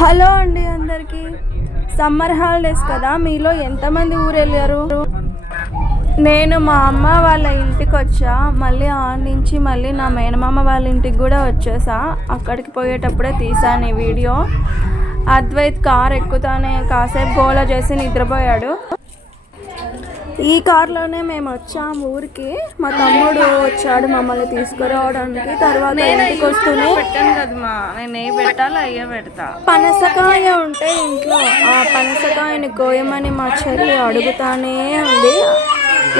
Hello అండి అందరికీ. Summer holidays కదా, మీలో ఎంతమంది ఊరు వెళ్ళారు? నేను మా అమ్మ వాళ్ళ ఇంటికి వచ్చా, మళ్ళీ ఆడ నుంచి మళ్ళీ నా మేనమామ వాళ్ళ ఇంటికి కూడా వచ్చేసా. అక్కడికి పోయేటప్పుడే తీసాను ఈ వీడియో. అద్వైత్ కార్ ఎక్కుతానే కాసేపు గోల చేసి నిద్రపోయాడు. ఈ కార్లోనే మేము వచ్చాము ఊరికి. మా తమ్ముడు వచ్చాడు మమ్మల్ని తీసుకురావడానికి. తర్వాత ఇంటికి వస్తూనే పనసకాయ ఉంటే ఇంట్లో ఆ పనసకాయని కోయమని మా చెల్లి అడుగుతానే ఉంది.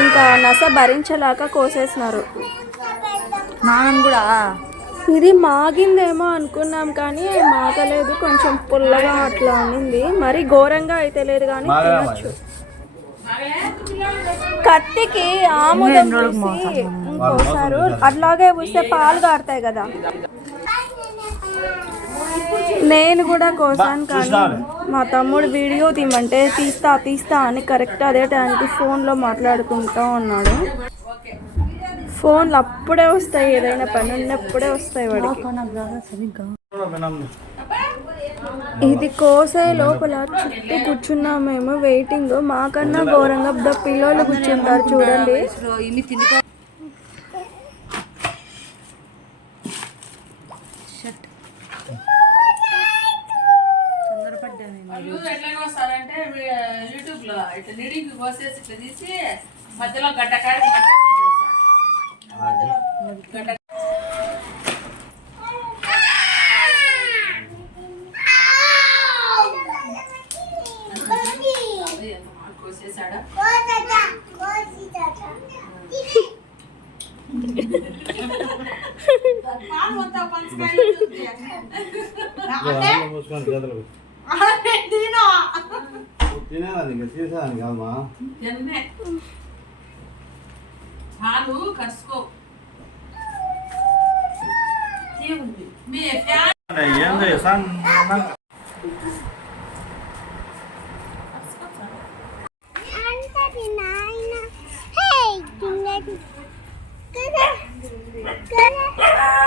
ఇంకా నస భరించలేక కోసేసినారు. కూడా ఇది మాగిందేమో అనుకున్నాం కానీ మాగలేదు, కొంచెం పుల్లగా అట్లా అనింది. మరి ఘోరంగా అయితే లేదు కానీ తినచ్చు. కత్తికి ఆముదం పూసి కోసారు, అట్లాగే పూస్తే పాలు కారుతాయి కదా. నేను కూడా కోసాను కానీ మా తమ్ముడు వీడియో తీయమంటే తీస్తా అని కరెక్ట్ అదే టైంకి ఫోన్లో మాట్లాడుకుంటూ ఉన్నాడు. ఫోన్లు అప్పుడే వస్తాయి, ఏదైనా పని ఉన్నప్పుడే వస్తాయి వాడికి. ఇది కోసే లోపల చుట్టూ కూర్చున్నాం మేము వెయిటింగ్. మాకన్నా ఘోరంగా పిల్లలు కూర్చుంటారు చూడండి.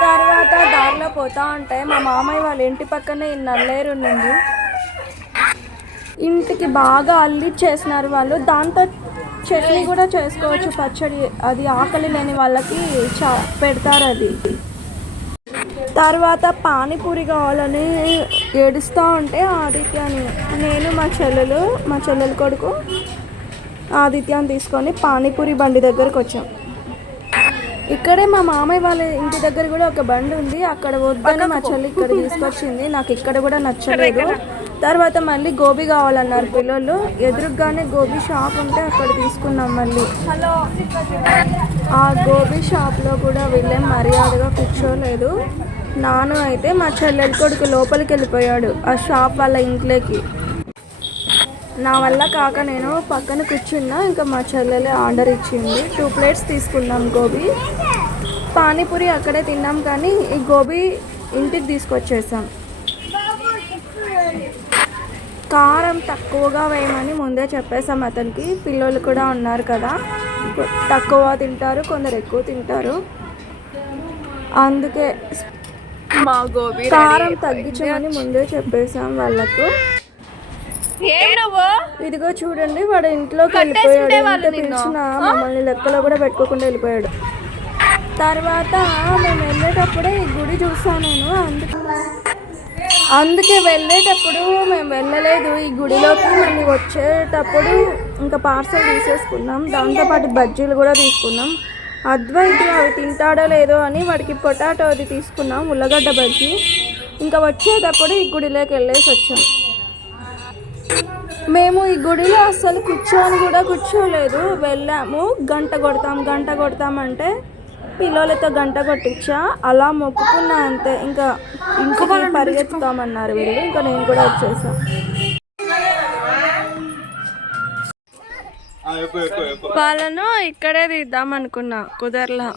తర్వాత దారిలో పోతా ఉంటే మా మామయ్య వాళ్ళ ఇంటి పక్కనే నల్లేరు ఉండింది. ఇంటికి బాగా అల్లిచ్చేసినారు వాళ్ళు. దాంతో చట్నీ కూడా చేసుకోవచ్చు, పచ్చడి. అది ఆకలి లేని వాళ్ళకి పెడతారు అది. తర్వాత పానీపూరి కావాలని ఏడుస్తూ ఉంటే ఆదిత్యని, నేను మా చెల్లెలు కొడుకు ఆదిత్యాన్ని తీసుకొని పానీపూరి బండి దగ్గరకు వచ్చాం. ఇక్కడే మా మామయ్య వాళ్ళ ఇంటి దగ్గర కూడా ఒక బండి ఉంది, అక్కడ వద్దని మా చెల్లి ఇక్కడ తీసుకొచ్చింది. నాకు ఇక్కడ కూడా నచ్చలేదు. తర్వాత మళ్ళీ గోబీ కావాలన్నారు పిల్లలు. ఎదురుగానే గోబీ షాప్ ఉంటే అక్కడ తీసుకున్నాం మళ్ళీ. ఆ గోబీ షాప్లో కూడా వీళ్ళేం మర్యాదగా కూర్చోలేదు. నాను అయితే మా చెల్లెలి కొడుకు లోపలికి వెళ్ళిపోయాడు ఆ షాప్ వాళ్ళ ఇంట్లోకి. నా వల్ల కాక నేను పక్కన కూర్చున్నా. ఇంకా మా చెల్లెలే ఆర్డర్ ఇచ్చింది. 2 ప్లేట్స్ తీసుకున్నాం గోబీ. పానీపూరి అక్కడే తిన్నాం కానీ ఈ గోబీ ఇంటికి తీసుకొచ్చేసాం. కారం తక్కువగా వేయమని ముందే చెప్పేసాం అతనికి. పిల్లలు కూడా ఉన్నారు కదా, తక్కువ తింటారు, కొందరు ఎక్కువ తింటారు. అందుకే మా గోబీ కారం తగ్గించమని ముందే చెప్పేసాం వాళ్ళకు. ఇదిగో చూడండి, వాడు ఇంట్లోకి వెళ్ళిపోయాడు. ఎంత పిలిచినా మమ్మల్ని లెక్కలో కూడా పెట్టుకోకుండా వెళ్ళిపోయాడు. తర్వాత మేము వెళ్ళేటప్పుడే ఈ గుడి చూసాను నేను. అందుకే వెళ్ళేటప్పుడు మేము వెళ్ళలేదు ఈ గుడిలోకి. మళ్ళీ వచ్చేటప్పుడు ఇంకా పార్సల్ తీసేసుకున్నాం. దాంతోపాటు బజ్జీలు కూడా తీసుకున్నాం. అద్వైత్ అవి తింటాడో లేదో అని వాడికి పొటాటో అది తీసుకున్నాం, ఉల్లగడ్డ బజ్జీ. ఇంకా వచ్చేటప్పుడు ఈ గుడిలోకి వెళ్ళేసి వచ్చాం. మేము ఈ గుడిలో అస్సలు కూర్చోలేదు. వెళ్ళాము. గంట కొడతామంటే పిల్లలతో గంట కొట్టించా. అలా మొక్కుకున్నా అంతే. ఇంకా ఇంటికి పరిగెత్తుతామన్నారు వీళ్ళు. ఇంకా నేను కూడా వచ్చేసా. వాళ్ళను ఇక్కడే తీద్దాం అనుకున్నా, కుదరలా.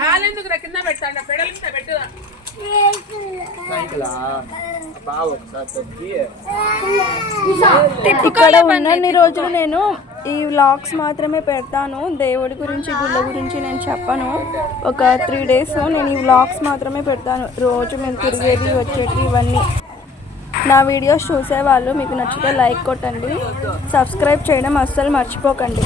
కాలెందుకు కింద పెట్టండి, పెడల మీద పెట్టు. ఇక్కడ ఉన్నన్ని రోజులు నేను ఈ వ్లాగ్స్ మాత్రమే పెడతాను. దేవుడి గురించి గుళ్ళ గురించి నేను చెప్పను. ఒక 3 days నేను ఈ వ్లాగ్స్ మాత్రమే పెడతాను. రోజు మేము తిరిగేది వచ్చేది ఇవన్నీ. నా వీడియోస్ చూసేవాళ్ళు మీకు నచ్చితే లైక్ కొట్టండి, సబ్స్క్రైబ్ చేయడం అస్సలు మర్చిపోకండి.